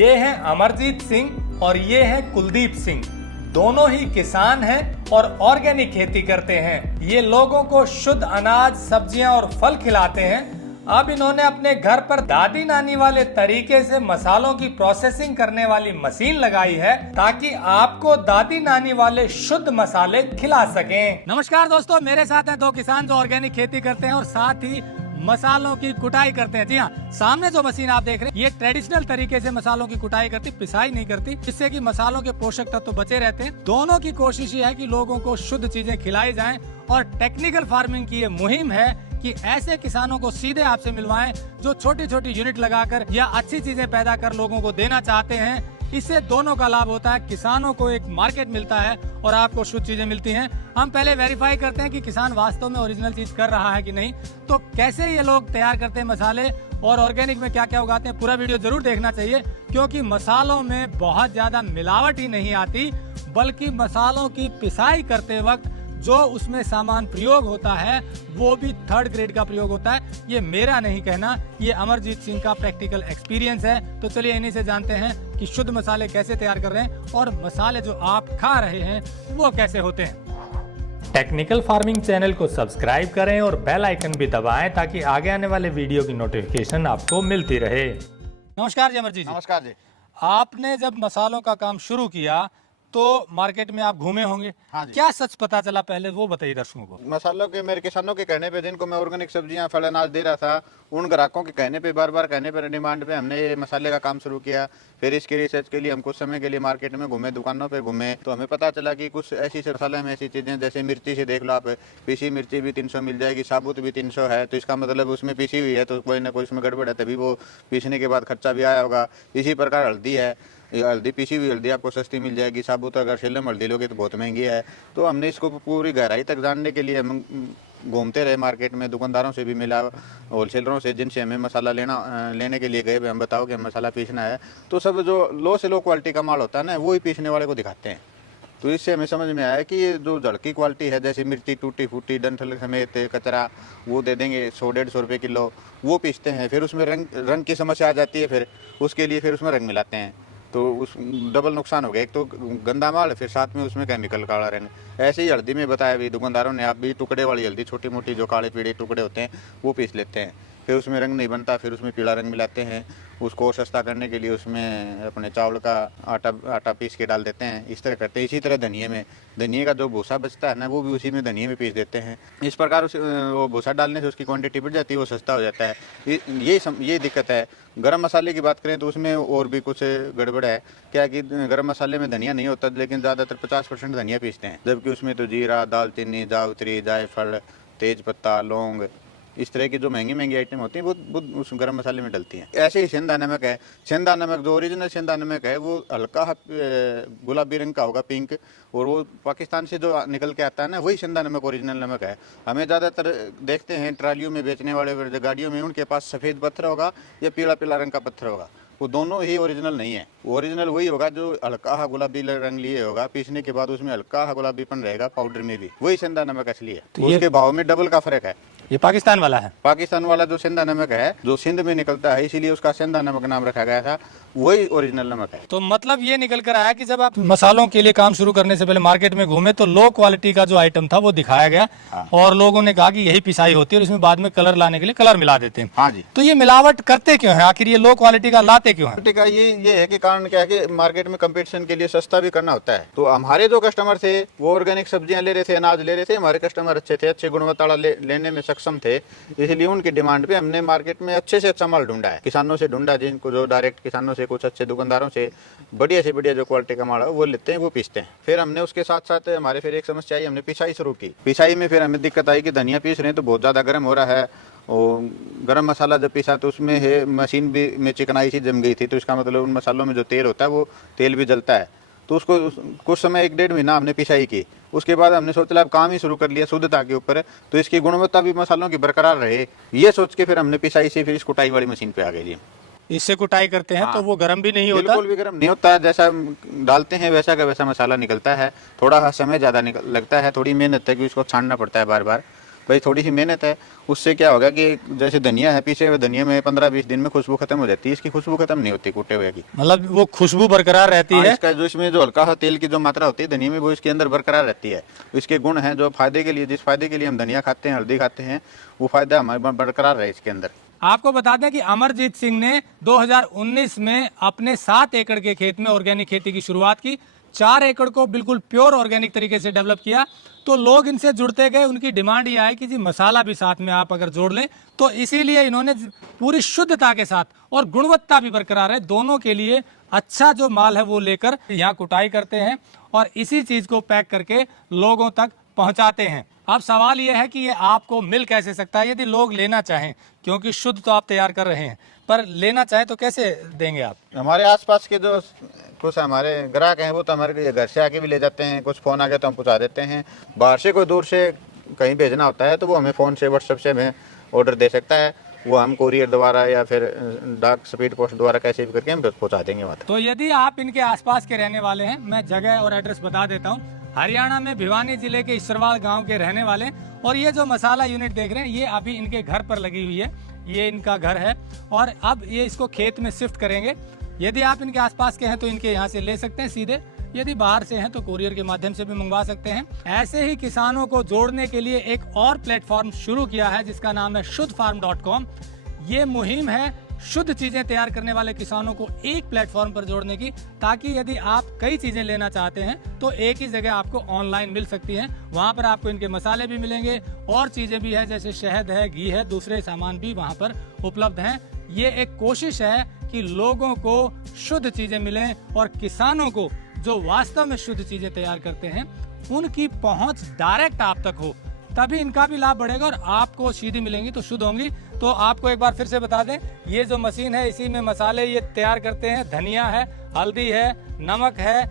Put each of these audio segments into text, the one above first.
ये हैं अमरजीत सिंह और ये हैं कुलदीप सिंह। दोनों ही किसान हैं और ऑर्गेनिक खेती करते हैं। ये लोगों को शुद्ध अनाज, सब्जियां और फल खिलाते हैं। अब इन्होंने अपने घर पर दादी नानी वाले तरीके से मसालों की प्रोसेसिंग करने वाली मशीन लगाई है ताकि आपको दादी नानी वाले शुद्ध मसाले खिला सकें। नमस्कार दोस्तों, मेरे साथ हैं दो किसान जो ऑर्गेनिक खेती करते हैं और साथ ही मसालों की कुटाई करते हैं। जी हाँ, सामने जो मशीन आप देख रहे हैं ये ट्रेडिशनल तरीके से मसालों की कुटाई करती, पिसाई नहीं करती, जिससे कि मसालों के पोषक तत्व बचे रहते हैं। दोनों की कोशिश ये है कि लोगों को शुद्ध चीजें खिलाई जाएं और टेक्निकल फार्मिंग की ये मुहिम है कि ऐसे किसानों को सीधे आपसे मिलवाएं जो छोटी छोटी यूनिट लगाकर या अच्छी चीजें पैदा कर लोगों को देना चाहते हैं। इससे दोनों का लाभ होता है, किसानों को एक मार्केट मिलता है और आपको शुद्ध चीजें मिलती हैं। हम पहले वेरीफाई करते हैं कि किसान वास्तव में ओरिजिनल चीज कर रहा है कि नहीं। तो कैसे ये लोग तैयार करते हैं मसाले और ऑर्गेनिक में क्या क्या उगाते हैं, पूरा वीडियो जरूर देखना चाहिए, क्योंकि मसालों में बहुत ज्यादा मिलावट ही नहीं आती, बल्कि मसालों की पिसाई करते वक्त जो उसमें सामान प्रयोग होता है वो भी थर्ड ग्रेड का प्रयोग होता है। ये मेरा नहीं कहना, ये अमरजीत सिंह का प्रैक्टिकल एक्सपीरियंस है। तो चलिए इन्हीं से जानते हैं कि शुद्ध मसाले कैसे तैयार कर रहे हैं और मसाले जो आप खा रहे हैं वो कैसे होते हैं। टेक्निकल फार्मिंग चैनल को सब्सक्राइब करें और बेल आइकन भी दबाएं ताकि आगे आने वाले वीडियो की नोटिफिकेशन आपको मिलती रहे। नमस्कार जी अमरजीत जी। नमस्कार जी। आपने जब मसालों का काम शुरू किया तो मार्केट में आप घूमे होंगे। हाँ जी। क्या सच पता चला पहले वो बताइए दर्शकों को। मसालों के मेरे किसानों के कहने पे, जिनको मैं ऑर्गेनिक सब्जियां फल अनाज दे रहा था, उन ग्राहकों के कहने पे, बार बार कहने पे, डिमांड पे हमने ये मसाले का काम शुरू किया। फिर इसकी रिसर्च के लिए हम कुछ समय के लिए मार्केट में घूमे, दुकानों पे घूमे, तो हमें पता चला कि कुछ ऐसी मसाले में ऐसी चीजें, जैसे मिर्ची से देख लो आप, पीसी मिर्ची भी 300 मिल जाएगी, साबुत भी 300 है, तो इसका मतलब उसमें पीसी हुई है, तो कोई ना कोई उसमें गड़बड़ है, तभी वो पीसने के बाद खर्चा भी आया होगा। इसी प्रकार हल्दी है, हल्दी पीसी हुई हल्दी आपको सस्ती मिल जाएगी, साबुत अगर शिलम हल्दी लोगे तो बहुत महंगी है। तो हमने इसको पूरी गहराई तक जानने के लिए हम घूमते रहे मार्केट में, दुकानदारों से भी मिला, होलसेलरों से जिनसे हमें मसाला लेने के लिए गए, हम बताओ कि हम मसाला पीसना है, तो सब जो लो से लो क्वालिटी का माल होता है ना, वो ही पीसने वाले को दिखाते हैं। तो इससे हमें समझ में आया कि ये जो जड़की क्वालिटी है, जैसे मिर्ची टूटी फूटी डंठल समेत कचरा, वो दे देंगे 100-150 रुपये किलो, वो पीसते हैं। फिर उसमें रंग की समस्या आ जाती है, फिर उसके लिए फिर उसमें रंग मिलाते हैं, तो उस डबल नुकसान हो गया। एक तो गंदा माल, फिर साथ में उसमें केमिकल काला रहने। ऐसे ही हल्दी में बताया भी दुकानदारों ने, आप भी टुकड़े वाली हल्दी, छोटी मोटी जो काले पीले टुकड़े होते हैं, वो पीस लेते हैं। फिर उसमें रंग नहीं बनता, फिर उसमें पीला रंग मिलाते हैं। उसको सस्ता करने के लिए उसमें अपने चावल का आटा पीस के डाल देते हैं। इस तरह करते हैं। इसी तरह धनिए का जो भूसा बचता है ना, वो भी उसी में धनिए में पीस देते हैं। इस प्रकार वो भूसा डालने से उसकी क्वांटिटी बढ़ जाती है, वो सस्ता हो जाता है। ये दिक्कत है। गरम मसाले की बात करें तो उसमें और भी कुछ गड़बड़ है। क्या कि गरम मसाले में धनिया नहीं होता, लेकिन ज़्यादातर 50% धनिया पीसते हैं, जबकि उसमें तो जीरा, दालचीनी, जावित्री, जायफल, तेज पत्ता, लौंग, इस तरह की जो महंगी आइटम होती हैं वो उस गरम मसाले में डलती हैं। ऐसे ही सेंधा नमक है। सेंधा नमक जो ओरिजिनल सेंधा नमक है वो हल्का गुलाबी रंग का होगा, पिंक, और वो पाकिस्तान से जो निकल के आता है ना, वही सेंधा नमक ओरिजिनल नमक है। हमें ज़्यादातर देखते हैं ट्रालियों में बेचने वाले गाड़ियों में, उनके पास सफ़ेद पत्थर होगा या पीला पीला रंग का पत्थर होगा, वो दोनों ही ओरिजिनल नहीं है। ओरिजिनल वही होगा जो हल्का गुलाबी रंग लिए होगा, पीसने के बाद उसमें हल्का गुलाबीपन रहेगा, पाउडर में भी वही सेंधा नमक असली है। तो उसके भाव में डबल का फर्क है। ये पाकिस्तान वाला है। पाकिस्तान वाला जो सेंधा नमक है, जो सिंध में निकलता है, इसीलिए उसका सेंधा नमक नाम रखा गया था, वही ओरिजिनल नमक है। तो मतलब ये निकल कर आया कि जब आप मसालों के लिए काम शुरू करने से पहले मार्केट में घूमे तो लो क्वालिटी का जो आइटम था वो दिखाया गया। हाँ। और लोगों ने कहा कि यही पिसाई होती है और इसमें बाद में कलर लाने के लिए कलर मिला देते हैं। हाँ जी। तो ये मिलावट करते क्यों है, आखिर ये लो क्वालिटी का लाते क्यों है? का ये है कि कारण क्या है कि मार्केट में कंपटीशन के लिए सस्ता भी करना होता है। तो हमारे जो कस्टमर थे वो ऑर्गेनिक सब्जियां ले रहे थे, अनाज ले रहे थे, हमारे कस्टमर अच्छे थे, अच्छे गुणवत्ता लेने में सक्षम थे, इसलिए उनकी डिमांड पे हमने मार्केट में अच्छे से अच्छा माल ढूंढा है। किसानों से ढूंढा, जिनको जो डायरेक्ट किसानों से, कुछ अच्छे दुकानदारों से बढ़िया से बढ़िया जो क्वालिटी का माल है वो लेते हैं, वो पीसते हैं। फिर हमने उसके साथ साथ हमारे फिर एक समस्या आई, हमने पिसाई शुरू की। पिसाई में फिर हमें दिक्कत आई कि धनिया पीस रहे हैं तो बहुत ज़्यादा गर्म हो रहा है, और गरम मसाला जब पीसा तो उसमें है मशीन भी में चिकनाई सी जम गई थी, तो इसका मतलब उन मसालों में जो तेल होता है वो तेल भी जलता है। तो उसको कुछ समय 1-1.5 महीना हमने पिसाई की। उसके बाद हमने सोचा अब काम ही शुरू कर लिया शुद्धता के ऊपर, तो इसकी गुणवत्ता भी मसालों की बरकरार रहे, ये सोच के फिर हमने पिसाई से फिर इस कुटाई वाली मशीन पे आ गई। इससे कुटाई करते हैं। हाँ। तो वो गर्म भी नहीं होता, बिल्कुल भी गर्म नहीं होता, जैसा डालते हैं वैसा का वैसा मसाला निकलता है। थोड़ा समय ज़्यादा लगता है, थोड़ी मेहनत है कि उसको छानना पड़ता है बार बार, भाई थोड़ी सी मेहनत है, उससे क्या होगा कि जैसे धनिया है पीछे हुए धनिया में 15-20 दिन में खुशबू खत्म हो जाती है, इसकी खुशबू खत्म नहीं होती कूटे हुए की। मतलब वो खुशबू बरकरार रहती हाँ, है। इसका जो इसमें जो हल्का सा तेल की जो मात्रा होती है धनिया में वो इसके अंदर बरकरार रहती है। इसके गुण हैं जो फायदे के लिए, जिस फायदे के लिए हम धनिया खाते हैं, हल्दी खाते हैं, वो फायदा हमारे बरकरार रहे इसके अंदर। आपको बता दें कि अमरजीत सिंह ने 2019 में अपने 7 एकड़ के खेत में ऑर्गेनिक खेती की शुरुआत की। 4 एकड़ को बिल्कुल प्योर ऑर्गेनिक तरीके से डेवलप किया। तो लोग इनसे जुड़ते गए, उनकी डिमांड ये आई कि जी मसाला भी साथ में आप अगर जोड़ लें, तो इसीलिए इन्होंने पूरी शुद्धता के साथ और गुणवत्ता भी बरकरार है दोनों के लिए अच्छा जो माल है वो लेकर यहाँ कुटाई करते हैं और इसी चीज को पैक करके लोगों तक पहुंचाते हैं। अब सवाल यह है कि ये आपको मिल कैसे सकता है यदि लोग लेना चाहें, क्योंकि शुद्ध तो आप तैयार कर रहे हैं, पर लेना चाहें तो कैसे देंगे आप? हमारे आसपास के जो कुछ हमारे ग्राहक हैं वो तो हमारे घर से आके भी ले जाते हैं, कुछ फ़ोन आ गया तो हम पहुँचा देते हैं। बाहर से कोई दूर से कहीं भेजना होता है तो वो हमें फ़ोन से व्हाट्सएप से हमें ऑर्डर दे सकता है, वो हम कोरियर द्वारा या फिर डाक स्पीड पोस्ट द्वारा कैसे भी करके हम पहुँचा देंगे वहाँ तक। तो यदि आप इनके आसपास के रहने वाले हैं, मैं जगह और एड्रेस बता देता हूँ। हरियाणा में भिवानी जिले के इसरवाल गांव के रहने वाले, और ये जो मसाला यूनिट देख रहे हैं ये अभी इनके घर पर लगी हुई है, ये इनका घर है और अब ये इसको खेत में शिफ्ट करेंगे। यदि आप इनके आसपास के हैं तो इनके यहाँ से ले सकते हैं सीधे, यदि बाहर से हैं तो कोरियर के माध्यम से भी मंगवा सकते हैं। ऐसे ही किसानों को जोड़ने के लिए एक और प्लेटफॉर्म शुरू किया है जिसका नाम है शुद्धफार्म.com। ये मुहिम है शुद्ध चीजें तैयार करने वाले किसानों को एक प्लेटफॉर्म पर जोड़ने की, ताकि यदि आप कई चीजें लेना चाहते हैं तो एक ही जगह आपको ऑनलाइन मिल सकती हैं। वहां पर आपको इनके मसाले भी मिलेंगे और चीजें भी है जैसे शहद है, घी है, दूसरे सामान भी वहां पर उपलब्ध हैं। ये एक कोशिश है कि लोगों को शुद्ध चीजें मिलें और किसानों को जो वास्तव में शुद्ध चीजें तैयार करते हैं उनकी पहुंच डायरेक्ट आप तक हो, तभी इनका भी लाभ बढ़ेगा और आपको सीधी मिलेंगी तो शुद्ध होंगी। तो आपको एक बार फिर से बता दें, ये जो मशीन है इसी में मसाले ये तैयार करते हैं। धनिया है, हल्दी है, नमक है,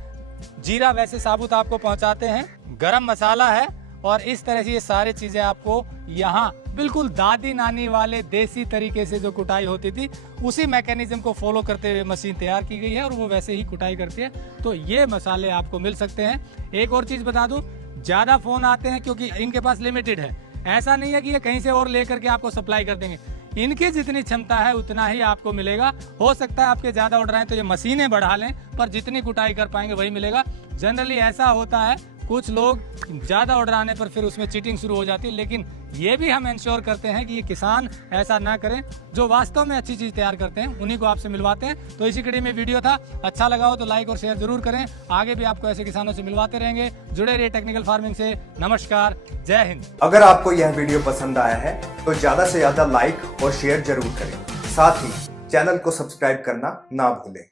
जीरा वैसे साबुत आपको पहुंचाते हैं, गरम मसाला है और इस तरह से ये सारी चीजें आपको यहाँ बिल्कुल दादी नानी वाले देसी तरीके से जो कुटाई होती थी उसी मैकेनिज्म को फॉलो करते हुए मशीन तैयार की गई है और वो वैसे ही कुटाई करती है। तो ये मसाले आपको मिल सकते हैं। एक और चीज बता दूं, ज्यादा फोन आते हैं क्योंकि इनके पास लिमिटेड है, ऐसा नहीं है कि ये कहीं से और लेकर के आपको सप्लाई कर देंगे। इनकी जितनी क्षमता है उतना ही आपको मिलेगा। हो सकता है आपके ज्यादा ऑर्डर आए तो ये मशीनें बढ़ा लें, पर जितनी कुटाई कर पाएंगे वही मिलेगा। जनरली ऐसा होता है, कुछ लोग ज्यादा ऑर्डर आने पर फिर उसमें चीटिंग शुरू हो जाती है, लेकिन ये भी हम इंश्योर करते हैं कि ये किसान ऐसा ना करें। जो वास्तव में अच्छी चीज तैयार करते हैं उन्हीं को आपसे मिलवाते हैं। तो इसी कड़ी में वीडियो था, अच्छा लगा हो तो लाइक और शेयर जरूर करें। आगे भी आपको ऐसे किसानों से मिलवाते रहेंगे। जुड़े रहिए टेक्निकल फार्मिंग से। नमस्कार, जय हिंद। अगर आपको यह वीडियो पसंद आया है तो ज्यादा से ज्यादा लाइक और शेयर जरूर करें। साथ ही चैनल को सब्सक्राइब करना ना भूलें।